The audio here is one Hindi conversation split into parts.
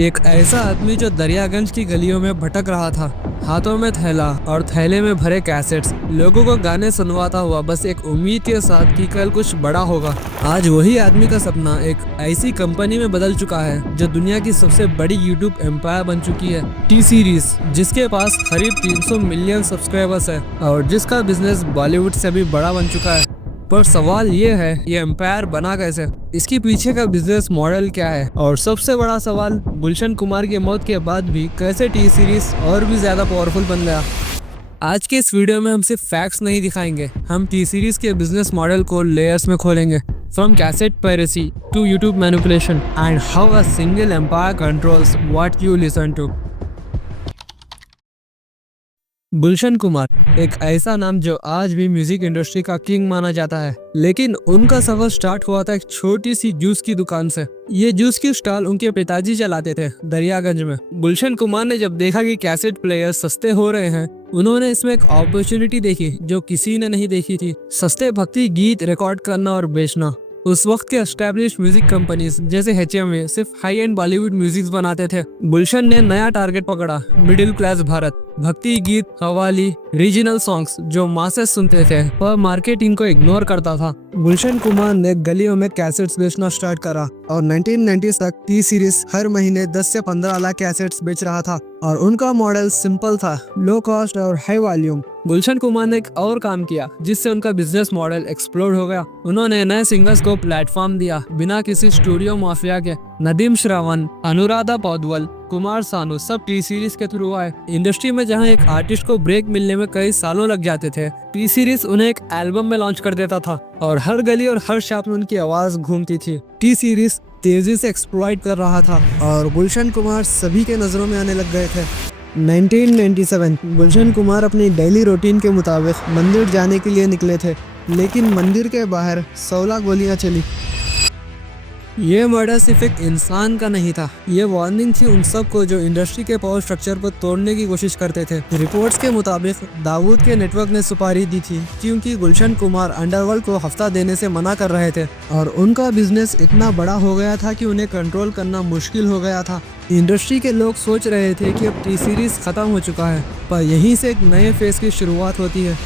एक ऐसा आदमी जो दरियागंज की गलियों में भटक रहा था, हाथों में थैला और थैले में भरे कैसेट्स, लोगों को गाने सुनवाता हुआ बस एक उम्मीद के साथ कि कल कुछ बड़ा होगा। आज वही आदमी का सपना एक ऐसी कंपनी में बदल चुका है जो दुनिया की सबसे बड़ी यूट्यूब एम्पायर बन चुकी है, टी सीरीज, जिसके पास करीब 300 मिलियन सब्सक्राइबर्स है और जिसका बिजनेस बॉलीवुड से भी बड़ा बन चुका है। पर सवाल ये है, ये एम्पायर बना कैसे? इसके पीछे का बिजनेस मॉडल क्या है? और सबसे बड़ा सवाल, गुलशन कुमार की मौत के बाद भी कैसे टी सीरीज और भी ज्यादा पावरफुल बन गया? आज के इस वीडियो में हम सिर्फ फैक्ट्स नहीं दिखाएंगे, हम टी सीरीज के बिजनेस मॉडल को लेयर्स में खोलेंगे। From cassette piracy to YouTube manipulation and how a single empire controls what you listen to. Gulshan Kumar एक ऐसा नाम जो आज भी म्यूजिक इंडस्ट्री का किंग माना जाता है, लेकिन उनका सफर स्टार्ट हुआ था एक छोटी सी जूस की दुकान से। ये जूस की स्टॉल उनके पिताजी चलाते थे दरियागंज में। गुलशन कुमार ने जब देखा कि कैसेट प्लेयर सस्ते हो रहे हैं, उन्होंने इसमें एक अपॉर्चुनिटी देखी जो किसी ने नहीं देखी थी, सस्ते भक्ति गीत रिकॉर्ड करना और बेचना। उस वक्त के एस्टैब्लिश म्यूजिक कंपनीज जैसे HMV सिर्फ हाई एंड बॉलीवुड म्यूजिक बनाते थे। गुलशन ने नया टारगेट पकड़ा, मिडिल क्लास भारत। भक्ति गीत, कव्वाली, रीजनल सॉन्ग्स जो मासेस सुनते थे, पर मार्केट इनको इग्नोर करता था। गुलशन कुमार ने गलियों में कैसेट्स बेचना स्टार्ट करा और 1990s तक टी सीरीज हर महीने 10 से 15 लाख कैसेट्स बेच रहा था और उनका मॉडल सिंपल था, लो कॉस्ट और हाई वॉल्यूम। गुलशन कुमार ने एक और काम किया जिससे उनका बिजनेस मॉडल एक्सप्लोड हो गया। उन्होंने नए सिंगर्स को प्लेटफॉर्म दिया बिना किसी स्टूडियो माफिया के। नदीम श्रावण, अनुराधा पौडवाल, कुमार सानू सब टी सीरीज के थ्रू आए। इंडस्ट्री में जहां एक आर्टिस्ट को ब्रेक मिलने में कई सालों लग जाते थे, टी सीरीज उन्हें एक एल्बम में लॉन्च कर देता था और हर गली और हर शॉप में उनकी आवाज घूमती थी। टी सीरीज तेजी से एक्सप्लॉइट कर रहा था और गुलशन कुमार सभी के नजरों में आने लग गए थे। 1997 गुलशन कुमार अपनी डेली रूटीन के मुताबिक मंदिर जाने के लिए निकले थे, लेकिन मंदिर के बाहर 16 गोलियां चली। ये मर्डर सिर्फ एक इंसान का नहीं था, ये वार्निंग थी उन सब को जो इंडस्ट्री के पावर स्ट्रक्चर को तोड़ने की कोशिश करते थे। रिपोर्ट्स के मुताबिक दाऊद के नेटवर्क ने सुपारी दी थी क्योंकि गुलशन कुमार अंडरवर्ल्ड को हफ्ता देने से मना कर रहे थे और उनका बिजनेस इतना बड़ा हो गया था कि उन्हें कंट्रोल करना मुश्किल हो गया था। इंडस्ट्री के लोग सोच रहे थे कि अब टी सीरीज खत्म हो चुका है, पर यहीं से एक नए फेज की शुरुआत होती है।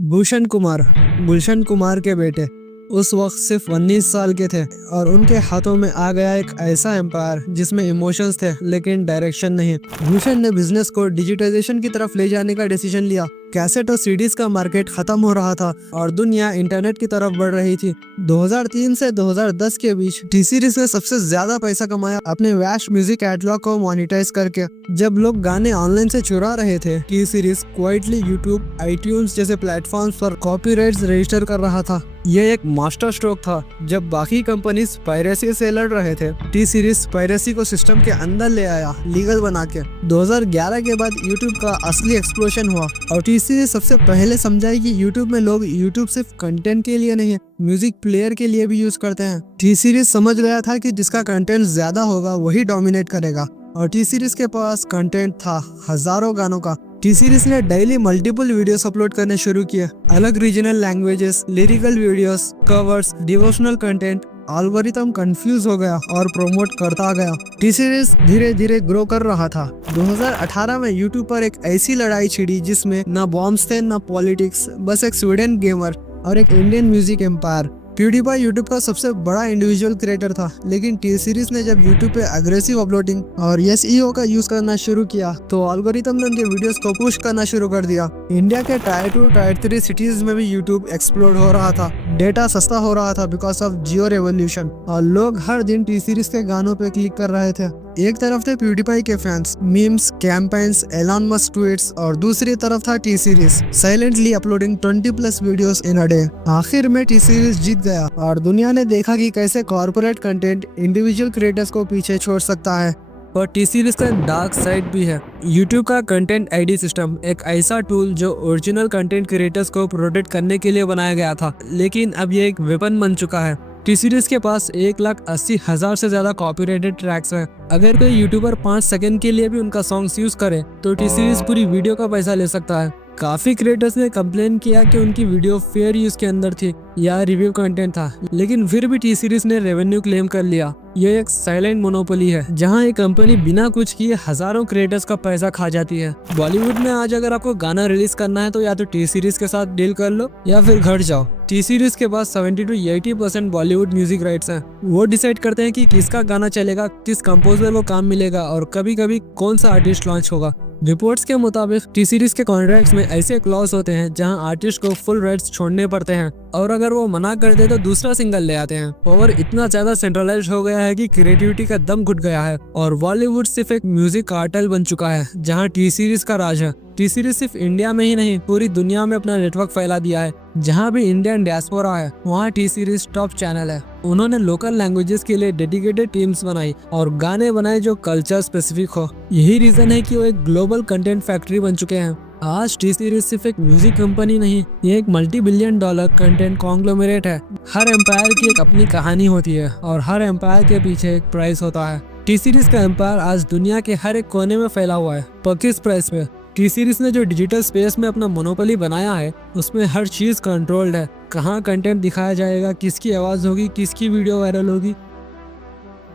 भूषण कुमार, गुलशन कुमार के बेटे, उस वक्त सिर्फ 19 साल के थे और उनके हाथों में आ गया एक ऐसा एम्पायर जिसमें इमोशंस थे लेकिन डायरेक्शन नहीं। भूषण ने बिजनेस को डिजिटाइजेशन की तरफ ले जाने का डिसीजन लिया। कैसेट और सीडीज का मार्केट खत्म हो रहा था और दुनिया इंटरनेट की तरफ बढ़ रही थी। 2003 से 2010 के बीच टी सीरीज ने सबसे ज्यादा पैसा कमाया अपने वैश म्यूजिक कैटलॉग को मोनेटाइज करके। जब लोग गाने ऑनलाइन से चुरा रहे थे, T series quietly YouTube, iTunes जैसे प्लेटफॉर्म्स पर कॉपीराइट्स रजिस्टर कर रहा था। यह एक मास्टर स्ट्रोक था। जब बाकी कंपनीज पायरेसी से लड़ रहे थे, टी सीरीज पायरेसी को सिस्टम के अंदर ले आया, लीगल बना के। 2011 के बाद यूट्यूब का असली एक्सप्लोशन हुआ और टी सीरीज सबसे पहले समझाई कि यूट्यूब में लोग यूट्यूब सिर्फ कंटेंट के लिए नहीं, म्यूजिक प्लेयर के लिए भी यूज करते हैं। टी सीरीज समझ गया था कि जिसका कंटेंट ज्यादा होगा वही डोमिनेट करेगा और टी सीरीज के पास कंटेंट था हजारों गानों का। टी सीरीज ने डेली मल्टीपल वीडियोस अपलोड करने शुरू किए, अलग regional languages, lyrical videos, covers, devotional content. Algorithm confuse हो गया और प्रमोट करता गया। टी सीरीज धीरे धीरे ग्रो कर रहा था। 2018 में यूट्यूब पर एक ऐसी लड़ाई छिड़ी जिसमें न बॉम्ब्स थे न पॉलिटिक्स, बस एक स्वीडन गेमर और एक Indian music empire. PewDiePie YouTube का सबसे बड़ा इंडिविजुअल क्रिएटर था, लेकिन टी सीरीज ने जब यूट्यूब पे अग्रेसिव अपलोडिंग और SEO का यूज करना शुरू किया तो एल्गोरिथम ने उनके वीडियोस को पुश करना शुरू कर दिया। इंडिया के टायर 2, टायर 3 सिटीज में भी यूट्यूब एक्सप्लोर हो रहा था। डेटा सस्ता हो रहा था बिकॉज ऑफ जियो रेवोल्यूशन और लोग हर दिन टी सीरीज के गानों पे क्लिक कर रहे थे। एक तरफ थे PewDiePie के fans, memes, campaigns, Elon Musk tweets और दूसरी तरफ था T series silently uploading 20+ videos in a day. आखिर में टी सीरीज जीत गया और दुनिया ने देखा कि कैसे कॉर्पोरेट कंटेंट इंडिविजुअल क्रिएटर्स को पीछे छोड़ सकता है। और टी सीरीज का डार्क साइड भी है। यूट्यूब का कंटेंट ID सिस्टम एक ऐसा टूल जो ओरिजिनल कंटेंट क्रिएटर्स को प्रोटेक्ट करने के लिए बनाया गया था, लेकिन अब ये एक वेपन बन चुका है। टी सीरीज के पास 1,80,000 से ज्यादा कॉपीराइटेड ट्रैक्स हैं। अगर कोई यूट्यूबर 5 सेकंड के लिए भी उनका सॉन्ग्स यूज करे तो टी सीरीज पूरी वीडियो का पैसा ले सकता है। काफी क्रिएटर्स ने कंप्लेन किया कि उनकी वीडियो फेयर यूज के अंदर थी या रिव्यू कंटेंट था, लेकिन फिर भी टी सीरीज ने रेवेन्यू क्लेम कर लिया। ये एक साइलेंट मोनोपोली है जहां एक कंपनी बिना कुछ किए हजारों क्रिएटर्स का पैसा खा जाती है। बॉलीवुड में आज अगर आपको गाना रिलीज करना है तो या तो टी सीरीज के साथ डील कर लो या फिर घर जाओ। टी सीरीज के पास 70 to 80% बॉलीवुड म्यूजिक राइट्स हैं। वो डिसाइड करते हैं कि किसका गाना चलेगा, किस कंपोजर को काम मिलेगा और कभी कभी कौन सा आर्टिस्ट लॉन्च होगा। रिपोर्ट्स के मुताबिक टी सीरीज के कॉन्ट्रैक्ट्स में ऐसे क्लॉज होते हैं जहां आर्टिस्ट को फुल राइट्स छोड़ने पड़ते हैं और अगर वो मना कर दे तो दूसरा सिंगल ले आते हैं। पावर इतना ज्यादा सेंट्रलाइज हो गया है कि क्रिएटिविटी का दम घुट गया है और बॉलीवुड सिर्फ एक म्यूजिक कार्टेल बन चुका है जहां टी सीरीज का राज है। टी सीरीज सिर्फ इंडिया में ही नहीं पूरी दुनिया में अपना नेटवर्क फैला दिया है। जहां भी इंडियन डियास्पोरा है वहां टी सीरीज टॉप चैनल है। उन्होंने लोकल लैंग्वेजेस के लिए डेडिकेटेड टीम्स बनाई और गाने बनाए जो कल्चर स्पेसिफिक हो। यही रीजन है कि वो एक ग्लोबल कंटेंट फैक्ट्री बन चुके हैं। आज टी सीरीज सिर्फ एक म्यूजिक कंपनी नहीं, ये एक $multi-billion कंटेंट कॉन्ग्लोमरेट है। हर एम्पायर की एक अपनी कहानी होती है और हर एम्पायर के पीछे एक प्राइस होता है। टी सीरीज का एम्पायर आज दुनिया के हर एक कोने में फैला हुआ है। पर किस प्राइस पे? टी सीरीज ने जो डिजिटल स्पेस में अपना मोनोपोली बनाया है उसमें हर चीज कंट्रोल्ड है। कहाँ कंटेंट दिखाया जाएगा, किसकी आवाज होगी, किसकी वीडियो वायरल होगी।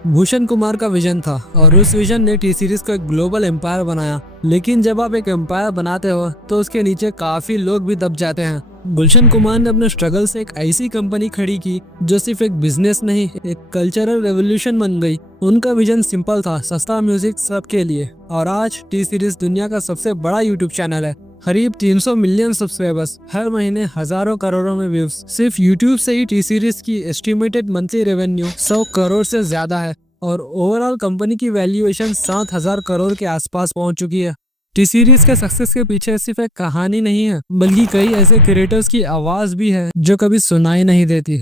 भूषण कुमार का विजन था और उस विजन ने टी सीरीज को एक ग्लोबल एम्पायर बनाया। लेकिन जब आप एक एम्पायर बनाते हो तो उसके नीचे काफी लोग भी दब जाते हैं। गुलशन कुमार ने अपने स्ट्रगल से एक ऐसी कंपनी खड़ी की जो सिर्फ एक बिजनेस नहीं, एक कल्चरल रेवोल्यूशन बन गई। उनका विजन सिंपल था, सस्ता म्यूजिक सबके लिए। और आज टी सीरीज दुनिया का सबसे बड़ा यूट्यूब चैनल है। करीब 300 मिलियन सब्सक्राइबर्स, हर महीने हजारों करोड़ों में व्यूज। सिर्फ यूट्यूब से ही टी सीरीज की एस्टिमेटेड मंथली रेवेन्यू 100 करोड़ से ज्यादा है और ओवरऑल कंपनी की वैल्यूएशन 7,000 करोड़ के आसपास पहुंच चुकी है। टी सीरीज के सक्सेस के पीछे सिर्फ एक कहानी नहीं है बल्कि कई ऐसे क्रिएटर्स की आवाज भी है जो कभी सुनाई नहीं देती।